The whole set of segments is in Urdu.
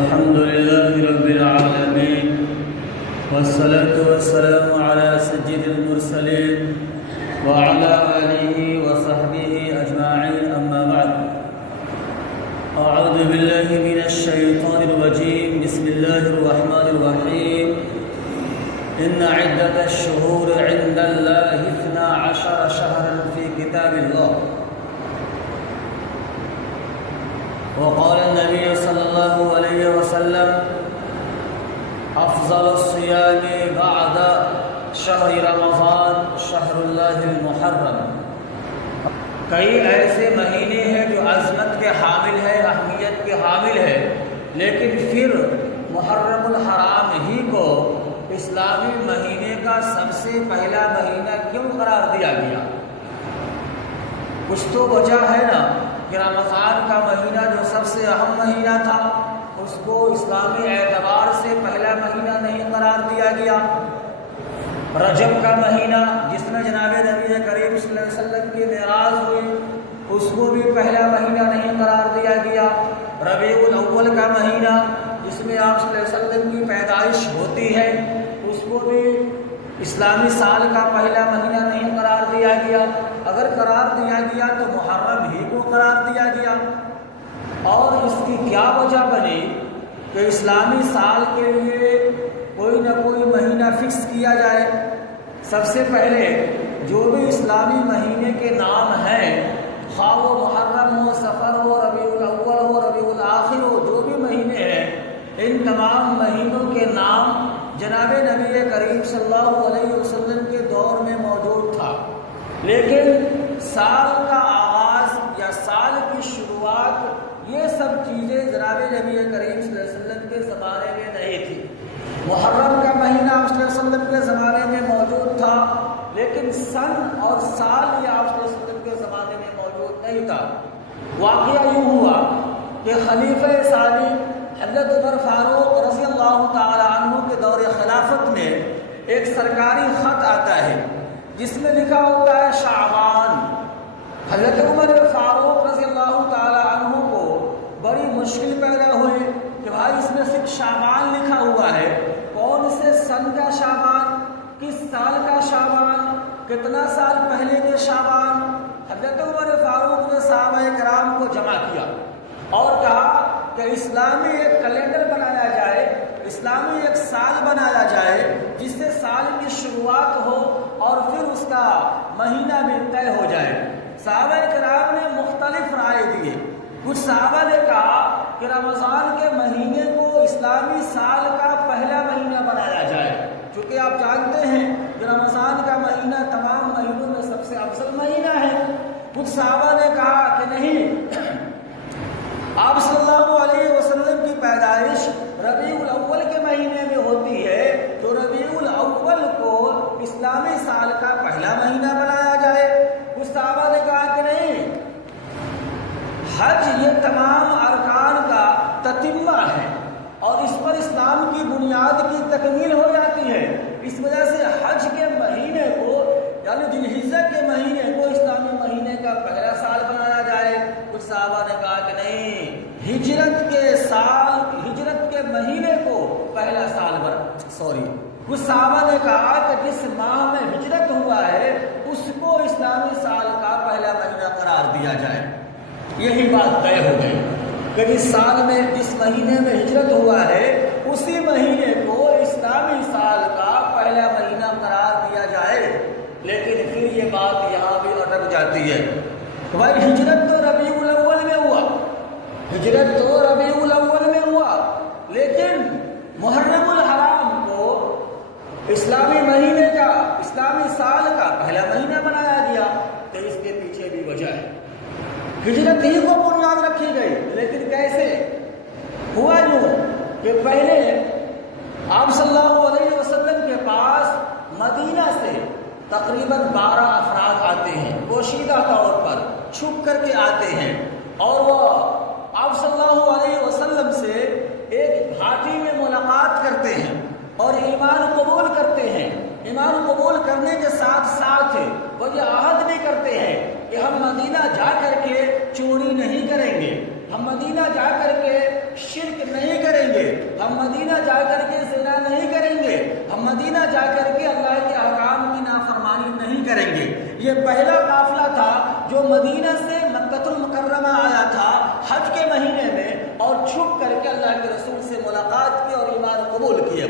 الحمد لله رب العالمين والصلاة والسلام على سيد المرسلين وعلى آله وصحبه أجمعين أما بعد أعوذ بالله من الشيطان الرجيم بسم الله الرحمن الرحيم إن عدة الشهور عند الله 12 شهرا في كتاب الله وقال النبي صلى الله عليه وسلم افضل الصيام بعد شهر رمضان شهر الله المحرم. کئی ایسے مہینے ہیں جو عظمت کے حامل ہے، اہمیت کے حامل ہے، لیکن پھر محرم الحرام ہی کو اسلامی مہینے کا سب سے پہلا مہینہ کیوں قرار دیا گیا؟ کچھ تو وجہ ہے نا کہ رمضان کا مہینہ جو سب سے اہم مہینہ تھا اس کو اسلامی اعتبار سے پہلا مہینہ نہیں قرار دیا گیا. رجب کا مہینہ جس میں جناب نبی کریم صلی اللہ علیہ وسلم کی معراج ہوئی اس کو بھی پہلا مہینہ نہیں قرار دیا گیا. ربیع الاول کا مہینہ جس میں آپ صلی اللہ علیہ وسلم کی پیدائش ہوتی ہے اس کو بھی اسلامی سال کا پہلا مہینہ نہیں قرار دیا گیا. اگر قرار دیا گیا تو محرم ہی کو قرار دیا گیا. اور اس کی کیا وجہ بنی کہ اسلامی سال کے لیے کوئی نہ کوئی مہینہ فکس کیا جائے؟ سب سے پہلے جو بھی اسلامی مہینے کے نام ہیں، خواہ وہ محرم ہو، سفر ہو، ربیع الاول ہو، ربیع الاخر ہو، جو بھی مہینے ہیں ان تمام مہینوں کے نام جناب نبی کریم صلی اللہ علیہ وسلم کے دور میں موجود تھا، لیکن سال کا آغاز یا سال کی شروعات یہ سب چیزیں جناب نبی کریم صلی اللہ علیہ وسلم کے زمانے میں نہیں تھی. محرم کا مہینہ آپ صلی اللہ علیہ وسلم کے زمانے میں موجود تھا، لیکن سن اور سال یہ آپ صلی اللہ علیہ وسلم کے زمانے میں موجود نہیں تھا. واقعہ یوں ہوا کہ خلیفہ ثانی حضرت عمر فاروق رضی اللہ تعالی عنہ کے دور خلافت میں ایک سرکاری خط آتا ہے جس میں لکھا ہوتا ہے شعبان. حضرت عمر فاروق رضی اللہ تعالی عنہ کو بڑی مشکل پیدا ہوئی کہ بھائی اس میں صرف شعبان لکھا ہوا ہے، کون سے سن کا شعبان، کس سال کا شعبان، کتنا سال پہلے کے شعبان؟ حضرت عمر فاروق نے صحابہ کرام کو جمع کیا اور کہا کہ اسلامی ایک کیلنڈر بنایا جائے، اسلامی ایک سال بنایا جائے جس سے سال کی شروعات ہو اور پھر اس کا مہینہ بھی طے ہو جائے. صحابہ کرام نے مختلف رائے دیے. کچھ صحابہ نے کہا کہ رمضان کے مہینے کو اسلامی سال کا پہلا مہینہ بنایا جائے، چونکہ آپ جانتے ہیں کہ رمضان کا مہینہ تمام مہینوں میں سب سے افضل مہینہ ہے. کچھ صحابہ نے کہا کہ نہیں، آپ صلی اللہ علیہ وسلم کی پیدائش ربیع الاول کے مہینے میں ہوتی ہے تو ربیع الاول کو اسلامی سال کا پہلا مہینہ بنایا جائے. کچھ صحابہ نے کہا کہ نہیں، حج یہ تمام ارکان کا تتمہ ہے اور اس پر اسلام کی بنیاد کی تکمیل ہو جاتی ہے، اس وجہ سے حج کے مہینے کو یعنی ذی الحجہ کے مہینے کو اسلامی مہینے کا پہلا سال بنایا جائے. کچھ صحابہ نے کہا کہ نہیں، ہجرت کے مہینے کو پہلا سال کچھ صحابہ نے کہا کہ جس ماہ میں ہجرت ہوا ہے اس کو اسلامی سال کا پہلا مہینہ قرار دیا جائے. یہی بات طے ہو گئی کہ جس سال میں جس مہینے میں ہجرت ہوا ہے اسی مہینے کو اسلامی سال کا پہلا مہینہ قرار دیا جائے. لیکن پھر یہ بات یہاں بھی اٹک جاتی ہے کہ بھائی ہجرت تو ربیع الاول میں ہوا، لیکن محرم الحرام کو اسلامی مہینے کا اسلامی سال کا پہلا مہینہ بنایا گیا. تو اس کے پیچھے بھی وجہ ہے. ہجرت ہی کو بنیاد رکھی گئی، لیکن کیسے ہوا؟ یوں کہ پہلے آپ صلی اللہ علیہ وسلم کے پاس مدینہ سے تقریباً 12 افراد آتے ہیں، پوشیدہ طور پر چھپ کر کے آتے ہیں، اور وہ آپ صلی اللہ علیہ وسلم سے ایک گھاٹی میں ملاقات کرتے ہیں اور ایمان قبول کرتے ہیں. ایمان قبول کرنے کے ساتھ ساتھ وہ یہ عہد بھی کرتے ہیں کہ ہم مدینہ جا کر کے چوری نہیں کریں گے، ہم مدینہ جا کر کے شرک نہیں کریں گے، ہم مدینہ جا کر کے زنا نہیں کریں گے، ہم مدینہ جا کر کے اللہ کے احکام کی نافرمانی نہیں کریں گے۔ یہ پہلا قافلہ تھا جو مدینہ سے مکہ المکرمہ آیا تھا حج کے مہینے میں، اور چھپ کر کے اللہ کے رسول سے ملاقات کی اور ایمان قبول کیا۔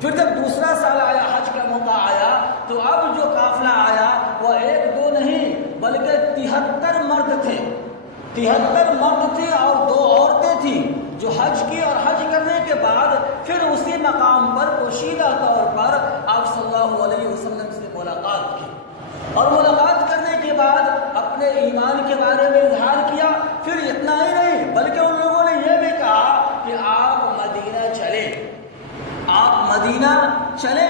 پھر جب دوسرا سال آیا، حج کا موقع آیا، تو اب جو قافلہ آیا وہ ایک دو نہیں بلکہ 73 مرد تھے، 73 مرد تھے اور 2 عورتیں تھیں جو حج کی، اور حج کرنے کے بعد پھر اسی مقام پر پوشیدہ طور پر آپ صلی اللہ علیہ وسلم سے ملاقات کی، اور ملاقات کرنے کے بعد اپنے ایمان کے بارے میں اظہار کیا۔ پھر اتنا ہی نہیں بلکہ ان لوگوں نے یہ بھی کہا کہ آپ مدینہ چلیں، آپ مدینہ چلیں،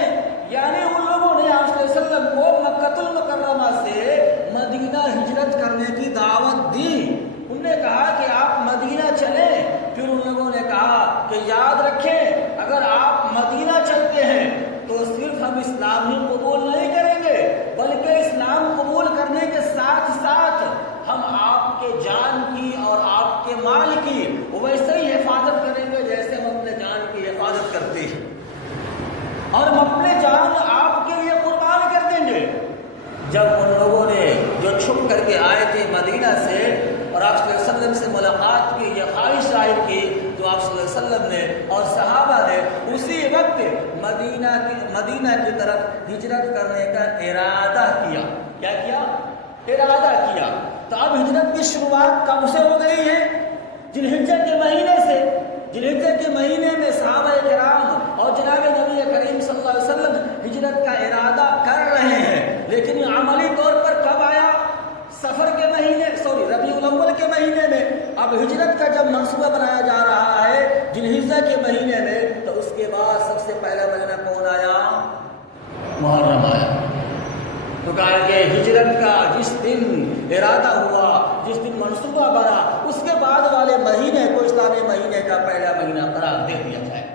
یعنی ان لوگوں نے آپ صلی اللہ علیہ وسلم کو مکہ المکرمہ سے مدینہ ہجرت کرنے کی دعوت دی۔ انہوں نے کہا کہ آپ مدینہ چلیں، پھر ان لوگوں نے کہا کہ یاد رکھیں اگر آپ مدینہ چلتے ہیں تو صرف ہم اسلام ہی قبول نہیں کریں گے، بلکہ اسلام قبول کرنے کے ساتھ ساتھ ہم آپ کے جان کی اور آپ کے مال کی ویسے ہی حفاظت کریں گے جیسے ہم اپنے جان کی حفاظت کرتے ہیں، اور ہم اپنے جان آپ کے لیے قربان کر دیں گے۔ جب ان لوگوں نے جو چھپ کر کے آئے تھے مدینہ سے اور آپ صلی اللہ علیہ وسلم سے ملاقات کی، یہ خواہش ظاہر کی، تو آپ صلی اللہ علیہ وسلم نے اور صحابہ نے اسی وقت مدینہ کی طرف ہجرت کرنے کا ارادہ کیا۔ کیا کیا؟ ارادہ کیا۔ تو اب ہجرت کی شروعات کب سے ہو گئی ہے؟ ذی الحجہ کے مہینے سے۔ ذی الحجہ کے مہینے میں صحابہ کرام اور جناب نبی کریم صلی اللہ علیہ وسلم ہجرت کا ارادہ کر رہے ہیں، لیکن یہ عملی طور پر کب آیا؟ سفر کے مہینے ربیع الاول کے مہینے میں۔ اب ہجرت کا جب منصوبہ بنایا جا رہا ہے ذی الحجہ کے مہینے میں، تو اس کے بعد سب سے پہلا مہینہ کون آیا؟ محرم آیا۔ تو کہا کہ ہجرت کا جس دن ارادہ ہوا، جس دن منصوبہ بنا، اس کے بعد والے مہینے کو اسلامی مہینے کا پہلا مہینہ قرار دے دیا جائے۔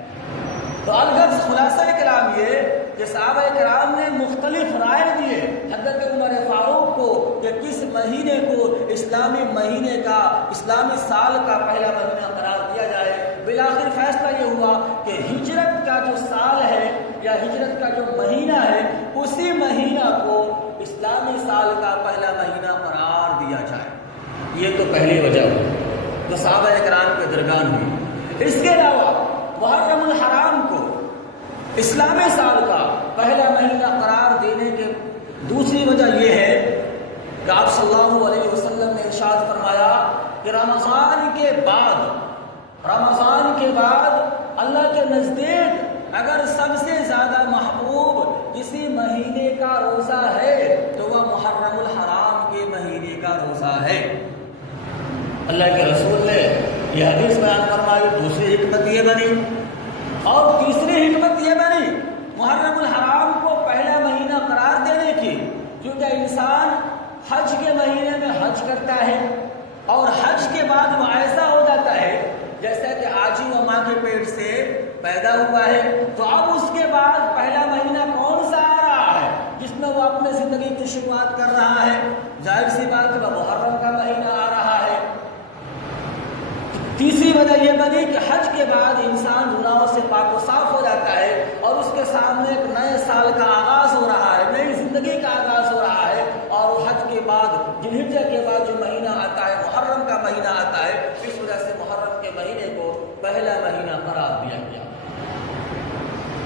تو الغرض خلاصہ کلام یہ کہ صحابہ کرام نے مختلف رائے دیے حضرت عمر فاروق کو کہ کس مہینے کو اسلامی مہینے کا، اسلامی سال کا پہلا مہینہ قرار دیا جائے۔ بالآخر فیصلہ یہ ہوا کہ ہجرت کا جو سال ہے یا ہجرت کا جو مہینہ ہے، اسی مہینہ کو اسلامی سال کا پہلا مہینہ قرار دیا جائے۔ یہ تو پہلی وجہ ہوئی جو صحابہ کرام کے درمیان ہوئی۔ اس کے علاوہ محرم الحرام کو اسلامی سال کا پہلا مہینہ قرار دینے کے دوسری وجہ یہ ہے کہ آپ صلی اللہ علیہ وسلم نے ارشاد فرمایا کہ رمضان کے بعد اللہ کے نزدیک اگر سب سے زیادہ محبوب کسی مہینے کا روزہ ہے تو وہ محرم الحرام کے مہینے کا روزہ ہے۔ اللہ کے رسول نے یہ حدیث بیان فرمائی۔ دوسری حکمت یہ بنی اور تیسری حکمت یہ بنی محرم الحرام کو پہلا مہینہ قرار دینے کی، کیونکہ انسان حج کے مہینے میں حج کرتا ہے اور حج کے بعد وہ ایسا ہو جاتا ہے جیسا کہ آج ہی وہ ماں کے پیٹ سے پیدا ہوا ہے، تو اب اس کے بعد پہلا مہینہ کون سا آ رہا ہے جس میں وہ اپنے زندگی کی شروعات کر رہا ہے؟ ظاہر سی بات ہے وہ محرم کا مہینہ آ رہا ہے۔ تیسری وجہ یہ بنی کہ حج کے بعد انسان گناہوں سے پاک و صاف ہو جاتا ہے اور اس کے سامنے ایک نئے سال کا آغاز ہو رہا ہے، نئی زندگی کا آغاز ہو رہا ہے، اور حج کے بعد ذی الحجہ کے بعد جو مہینہ آتا ہے محرم کا مہینہ آتا ہے، اس وجہ سے محرم کے مہینے کو پہلا مہینہ قرار دیا گیا۔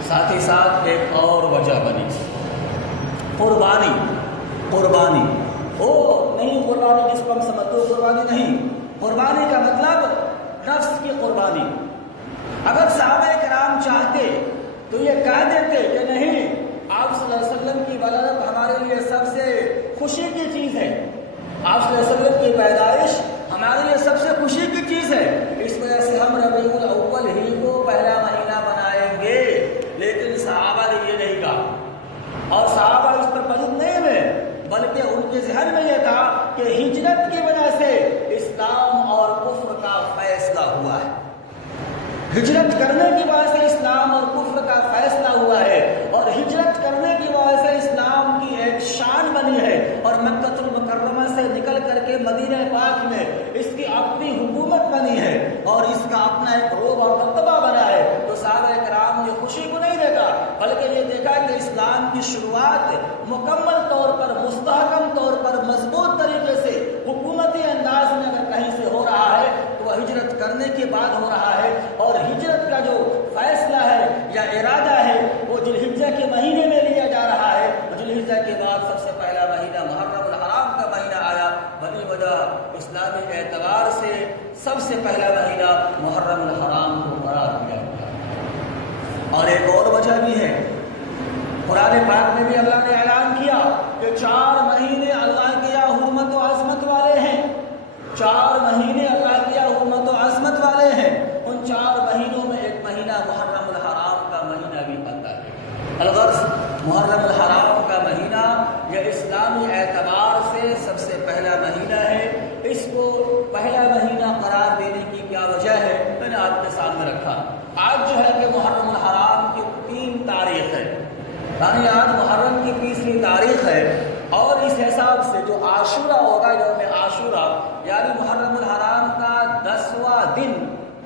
ساتھ ہی ساتھ ایک اور وجہ بنی قربانی۔ نہیں قربانی جس کو ہم سمجھتے ہیں قربانی نہیں، قربانی کا مطلب نفس کی قربانی۔ اگر صحابہ کرام چاہتے تو یہ کہہ دیتے کہ نہیں، آپ صلی اللہ علیہ وسلم کی ولادت ہمارے لیے سب سے خوشی کی چیز ہے، آپ صلی اللہ علیہ وسلم کی پیدائش ہمارے لیے سب سے خوشی کی چیز ہے، اس وجہ سے ہم ربیع الاول ہی کو پہلا مہینہ بنائیں گے، لیکن صحابہ نے یہ نہیں کہا اور صحابہ اس پر پابند نہیں ہوئے، بلکہ ان کے ذہن میں یہ تھا کہ ہجرت کی وجہ سے اسلام اور کفر کا فیصلہ ہوا ہے، ہجرت کرنے کی وجہ سے اسلام اور کفر کا فیصلہ ہوا ہے، اور ہجرت کرنے کی وجہ سے اسلام کی ایک شان بنی ہے، اور مکہ المکرمہ سے نکل کر کے مدینہ پاک میں اس کی اپنی حکومت بنی ہے اور اس کا اپنا ایک روب اور دبدبہ بنا ہے۔ تو کی شروعات مکمل طور پر مستحکم طور پر مضبوط طریقے سے حکومتی انداز میں اگر کہیں سے ہو رہا ہے تو وہ ہجرت کرنے کے بعد ہو رہا ہے، اور ہجرت کا جو فیصلہ ہے یا ارادہ ہے وہ ذی الحجہ کے مہینے میں لیا جا رہا ہے۔ ذی الحجہ کے بعد سب سے پہلا مہینہ محرم الحرام کا مہینہ آیا، بنی وجہ اسلامی اعتبار سے سب سے پہلا مہینہ محرم الحرام کو قرار دیا گیا۔ اور ایک اور وجہ بھی ہے، قرآن پاک میں بھی اللہ نے اعلان کیا کہ 4 مہینے اللہ کے یہاں حرمت و عظمت والے ہیں، 4 مہینے اللہ کے یہاں حرمت و عظمت والے ہیں۔ ان 4 مہینوں میں ایک مہینہ محرم الحرام کا مہینہ بھی آتا ہے۔ الغرض محرم الحرام کا مہینہ یہ اسلامی اعتبار سے سب سے پہلا مہینہ ہے۔ اس کو پہلا مہینہ قرار دینے کی کیا وجہ ہے، میں نے آپ کے سامنے رکھا۔ آج جو ہے کہ محرم الحرام کی 3 تاریخ ہے، یعنی آج محرم کی 30ویں تاریخ ہے، اور اس حساب سے جو عاشورہ ہوگا، یوم عاشورہ یعنی محرم الحرام کا 10واں دن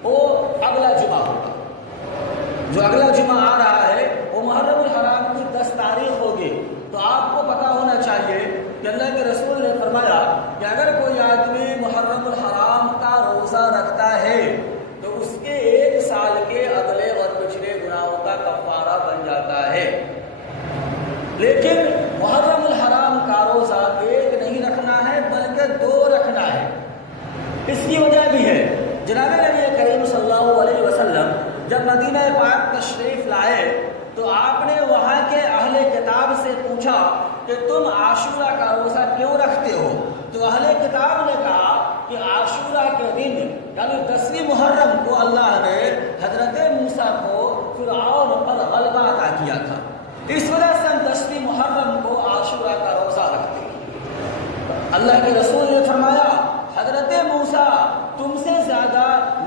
وہ اگلا جمعہ ہوگا۔ جو اگلا جمعہ آ رہا ہے وہ محرم الحرام کی 10 تاریخ ہوگی۔ تو آپ کو پتہ ہونا چاہیے کہ اللہ کے رسول نے فرمایا کہ اگر کوئی آدمی محرم الحرام کا روزہ رکھتا ہے تو اس کے 1 سال کے اگلے اور پچھلے گناہوں کا کفارہ بن جاتا ہے۔ لیکن محرم الحرام کا روزہ 1 نہیں رکھنا ہے بلکہ 2 رکھنا ہے۔ اس کی وجہ بھی ہے، جناب نبی کریم صلی اللہ علیہ وسلم جب مدینہ پاک تشریف لائے تو آپ نے وہاں کے اہل کتاب سے پوچھا کہ تم عاشورہ کا روزہ کیوں رکھتے ہو؟ تو اہل کتاب نے کہا کہ عاشورہ کے دن یعنی 10ویں محرم کو اللہ نے حضرت موسیٰ کو فرعون پر غلبہ عطا کیا تھا، اس وجہ سے ہم 10ویں محرم کو عاشورہ کا روزہ رکھتے ہیں۔ اللہ کے رسول نے فرمایا حضرت موسیٰ تم سے زیادہ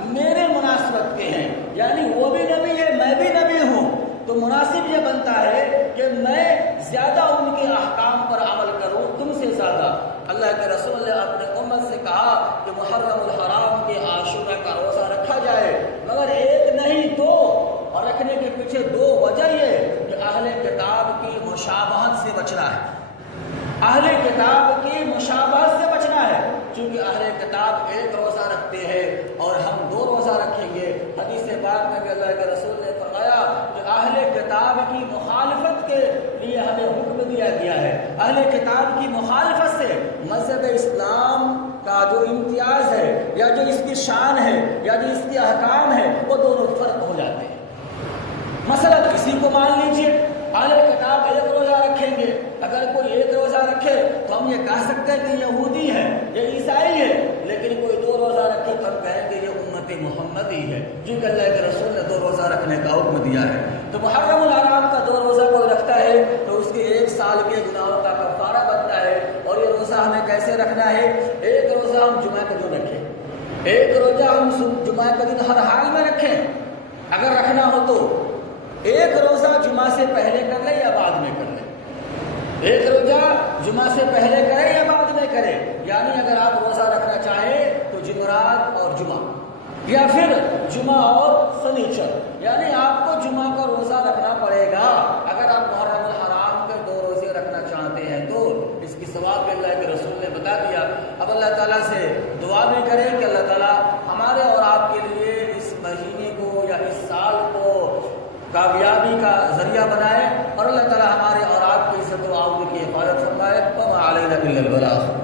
میرے مناسبت کے ہیں، یعنی وہ بھی نبی ہے میں بھی نبی ہوں، تو مناسب یہ بنتا ہے کہ میں زیادہ ان کے احکام پر عمل کروں تم سے زیادہ۔ اللہ کے رسول نے اپنے امت سے کہا کہ محرم الحرام کے عاشورہ کا روزہ رکھا جائے، مگر 1 نہیں 2، اور رکھنے کے پیچھے 2 وجہ یہ کہ اہل کتاب کی مشابہت سے بچنا ہے، اہل کتاب کی مشابہت سے بچنا ہے، چونکہ اہل کتاب 1 روزہ رکھتے ہیں اور ہم 2 روزہ رکھیں گے۔ حدیث پاک میں بھی اللہ کے رسول نے فرمایا کہ اہل کتاب کی مخالفت کے لیے ہمیں حکم دیا گیا ہے۔ اہل کتاب کی مخالفت سے مذہب اسلام کا جو امتیاز ہے یا جو اس کی شان ہے یا جو اس کے احکام ہے وہ دونوں فرق ہو جاتے ہیں۔ مثلا کسی کو مان لیجئے اہل کتاب 1 روزہ رکھیں گے، اگر کوئی 1 روزہ رکھے تو ہم یہ کہہ سکتے ہیں کہ یہودی ہے یہ عیسائی ہے، لیکن کوئی 2 روزہ رکھے تو ہم کہیں گے یہ امت محمدی ہے، کیونکہ اللہ کے رسول نے 2 روزہ رکھنے کا حکم دیا ہے۔ تو محرم الحرام کا 2 روزہ کوئی رکھتا ہے تو اس کے 1 سال کے گناہوں کا کفارہ بنتا ہے۔ اور یہ روزہ ہمیں کیسے رکھنا ہے؟ 1 روزہ ہم جمعہ کے دن رکھیں، 1 روزہ ہم جمعہ کے دن ہر حال میں رکھیں، اگر رکھنا ہو تو 1 روزہ جمعہ سے پہلے کر لیں یا بعد میں کر لیں، 1 روزہ جمعہ سے پہلے کریں یا بعد میں کریں، یعنی اگر آپ روزہ رکھنا چاہیں تو جمعرات اور جمعہ یا پھر جمعہ اور سنیچر، یعنی آپ کو جمعہ کا روزہ رکھنا پڑے گا اگر آپ محرم الحرام کے 2 روزے رکھنا چاہتے ہیں تو۔ اس کی ثواب اللہ کے رسول نے بتا دیا۔ اب اللہ تعالیٰ سے دعا بھی کریں کہ اللہ تعالیٰ ہمارے اور آپ کے لیے اس مہینے کو یا اس سال کو کامیابی کا ذریعہ بنائے، اور اللہ تعالیٰ ہمارے اور آپ کی عزت و آبرو کی حفاظت فرمائے۔ وما علینا الا البلاغ۔